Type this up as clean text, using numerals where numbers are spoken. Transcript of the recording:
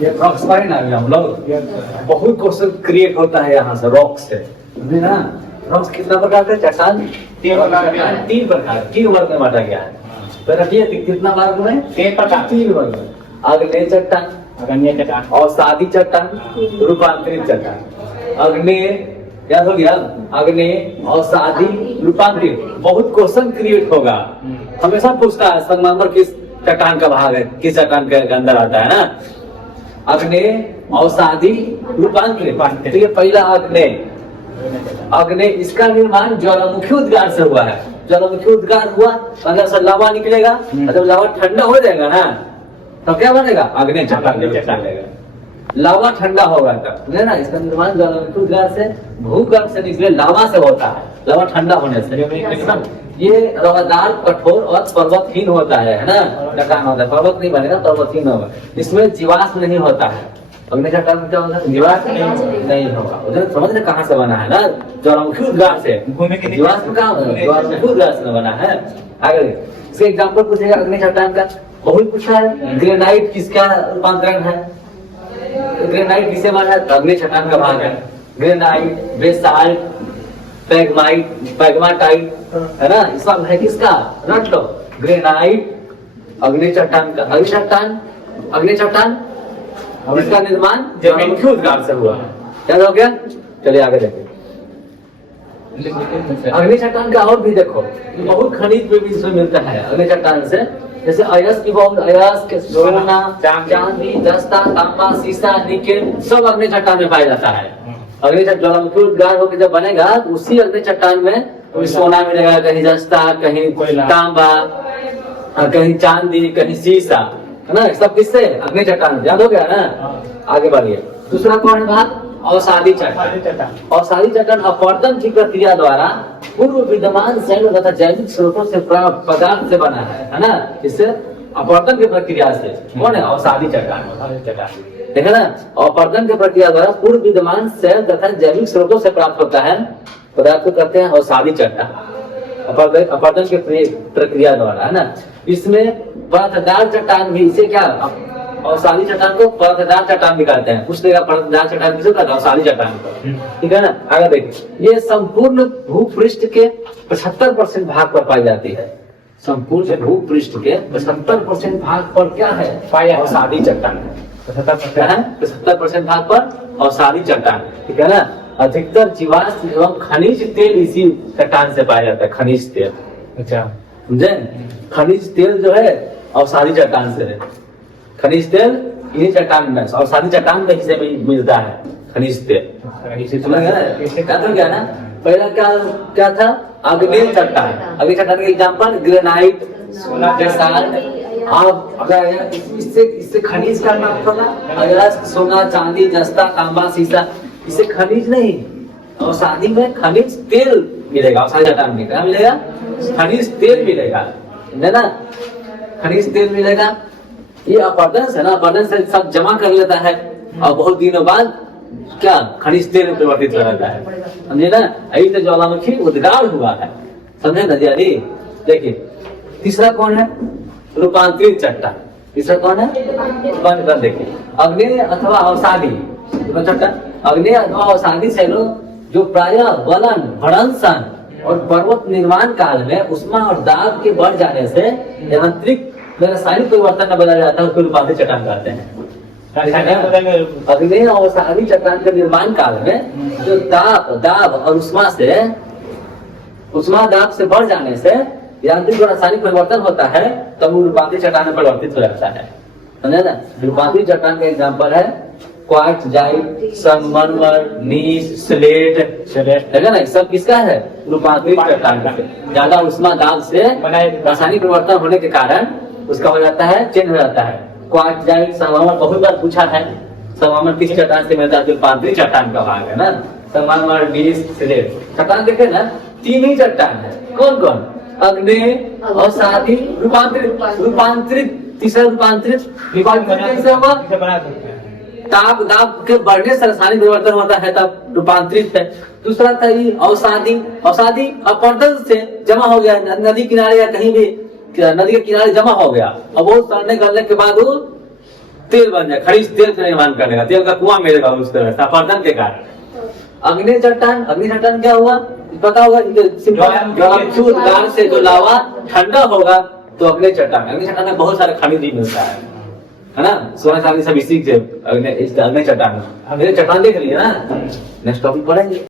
ये रॉक्स पर ना हम लोग बहुत क्वेश्चन क्रिएट होता है यहाँ से रॉक से, समझे ना। रॉक्स कितना प्रकार के चट्टान? 3 प्रकार, 3 वर्ग में बांटा गया है। कितना वर्ग में? 3 वर्ग में। अग्नेय चट्टान, अवसादी चट्टान, रूपांतरित चट्टान। अग्नेय याद हो गया, अग्नेय, अवसादी, रूपांतरित। बहुत क्वेश्चन क्रिएट होगा, हमेशा पूछता है संगमरमर किस चट्टान का भाग है, किस चट्टान के अंदर आता है ना। अग्नेय, अवसादी, रूपांतरित। तो ये पहला अग्नेय, इसका निर्माण ज्वालामुखी उद्गार से हुआ है। ज्वालामुखी उद्गार हुआ, अंदर से लावा निकलेगा, जब लावा ठंडा हो जाएगा ना तो क्या बनेगा? अग्नेय चट्टान। लावा ठंडा होगा तब ना, इसका निर्माण ज्वालामुखी उद्गार से, भूगर्भ से निकले लावा से होता है। लावा ठंडा होने से ये रवादार, कठोर और पर्वतहीन होता है ना, चट्टान होता है। पर्वत नहीं बनेगा, पर्वतहीन होगा। इसमें जीवाश्म नहीं होता है। अग्नि चट्टान में क्या होगा? जीवाश्म नहीं होगा। उधर समझ रहे कहाँ से बना है ना? ज्वालामुखी उद्गार से। जीवाश्म कहाँ बना? ज्वालामुखी उद्गार से बना है। आगे इसके एग्जाम्पल पूछेगा अग्नि चट्टान का, बहुत पूछा है। ग्रेनाइट किसका रूपांतरण है? ग्रेनाइट किसे माना है? अग्नि चट्टान का भाग है। ग्रेनाइट, बेसाल्ट, पैग्माटाइट, है ना, इसका है किसका? रट लो। ग्रेनाइट अग्नि चट्टान का, अग्नि चट्टान इसका निर्माण ज्वालामुखी उद्गार से हुआ। क्या हो गया? चलिए आगे देखिए। अग्नि चट्टान का और भी देखो, बहुत खनिज में भी इसमें मिलता है अग्नि चट्टान से। जैसे अयस्क, सोना, चांदी, दस्ता, तांबा, सीसा, निकेल सब अग्नि चट्टान में पाया जाता है। अग्नि ज्वालामुखी उद्गार होकर जब बनेगा तो उसी अग्नि चट्टान में सोना मिलेगा, कहीं दस्ता, कहीं तांबा, कहीं चांदी, कहीं सीसा, है ना। सब किससे? अग्नि चट्टान। याद हो गया ना। आगे बढ़िए। दूसरा कौन है भाग? अवसादी चट्टान। अवसादी चट्टान अपवर्तन की प्रक्रिया द्वारा पूर्व विद्यमान शैल तथा जैविक स्रोतों से प्राप्त पदार्थ से बना है ना। इससे अपवर्तन की प्रक्रिया से कौन है? अवसादी चट्टान। देखा ना, अपवर्तन की प्रक्रिया द्वारा पूर्व विद्यमान शैल तथा जैविक स्रोतों से प्राप्त होता है पदार्थ को कहते हैं अवसादी चट्टान। अपवर्तन की प्रक्रिया द्वारा, है ना। इसमें परतदार चट्टान भी, इसे क्या अवसादी चट्टान को परतदार चट्टान भी कहते हैं। पूछ लेगा परतदार चट्टान किसे कहते हैं? अवसादी चट्टान को, ठीक है ना। आगे देखिए, ये संपूर्ण भूपृष्ठ के 75% भाग पर पाई जाती है। संपूर्ण भूपृष्ठ के 75% भाग पर क्या है? अवसादी चट्टान है। 75% भाग पर अवसादी चट्टान, ठीक है ना। अधिकतर जीवाश्म एवं खनिज तेल इसी चट्टान से पाया जाता है। खनिज तेल, अच्छा समझे? खनिज तेल जो है अवसादी चट्टान से है। खनिज तेल इन्हीं चट्टान में, अवसादी चट्टान में हिस्से में मिलता है खनिज तेल। समझ गया ना। पहला क्या था? अग्नेय चट्टान। अग्नेय चट्टान के एग्जाम्पल ग्रेनाइट, आप अगर इससे खनिज का नाम पता, अयस्क, सोना, चांदी, जस्ता, तांबा, सीसा, इसे खनिज नहीं। अवसादी में खनिज तेल मिलेगा। अवसादी चट्टान में क्या मिलेगा? खनिज तेल मिलेगा, है ना। खनिज तेल मिलेगा। ये अपवर्तन से ना, अपवर्तन से सब जमा कर लेता है और बहुत दिनों बाद क्या खनिज तेल में परिवर्तित हो जाता है, समझे ना। यही तो ज्वालामुखी उद्गार हुआ है, समझे ना जी। देखिए तीसरा कौन है? रूपांतरित चट्टान। तीसरा कौन है? रूपांतरित। देखिए अग्नेय अथवा अवसादी चट्टान, अग्नेय अथवा अवसादी शैलों जो प्रायः गलन, भड़नसन और पर्वत निर्माण काल में उष्मा और दाब के बढ़ जाने से यांत्रिक रासायनिक परिवर्तन में बदल जाता है, उसको रूपांतरित चट्टान कहते हैं। अग्नेय और अवसादी चट्टान के निर्माण काल में जो दाब और उष्मा दाब से बढ़ जाने से यांत्रिक और रासायनिक परिवर्तन होता है, तब वो रूपांतरित चट्टान में परिवर्तित हो जाता है, समझे ना। रूपांतरित चट्टान का एग्जाम्पल है क्वार्ट्जाइट, संगमरमर, नीस, स्लेट, है ना। सब किसका है? रूपांतरित चट्टान का। ज्यादा उष्मा दाब से रासायनिक परिवर्तन होने के कारण उसका हो जाता है, चेंज हो जाता है। क्वार्ट्जाइट, संगमरमर बहुत बार पूछा है, संगमरमर किस चट्टान से मिलता है? रूपांतरित चट्टान का भाग है ना। संगमरमर, नीस, स्लेट चट्टान देखे ना, 3 ही चट्टान है। कौन कौन? अग्नेय, अवसादी, रूपांतरित। तीसरा रूपांतरित कैसे होगा? ताप दाब के बढ़ने से रासायनिक परिवर्तन होता है, तब रूपांतरित है। दूसरा था ये अवसादी। अवसादी अपवर्तन से जमा हो गया, नदी किनारे या कहीं भी नदी के किनारे जमा हो गया, और वो सड़ने गलने के बाद वो तेल बन जाए, खनिज तेल का निर्माण करेगा, तेल का कुआं मिलेगा उस तरह तापर्दन के कारण। अग्नि चट्टान क्या हुआ पता होगा, ज्वालामुखी से जो लावा ठंडा होगा तो अग्नि चट्टान में बहुत सारे खनिज भी मिलता है ना, सोना चांदी सब इसी से अग्नि चट्टान देख लिए ना। नेक्स्ट टॉपिक पढ़ेंगे।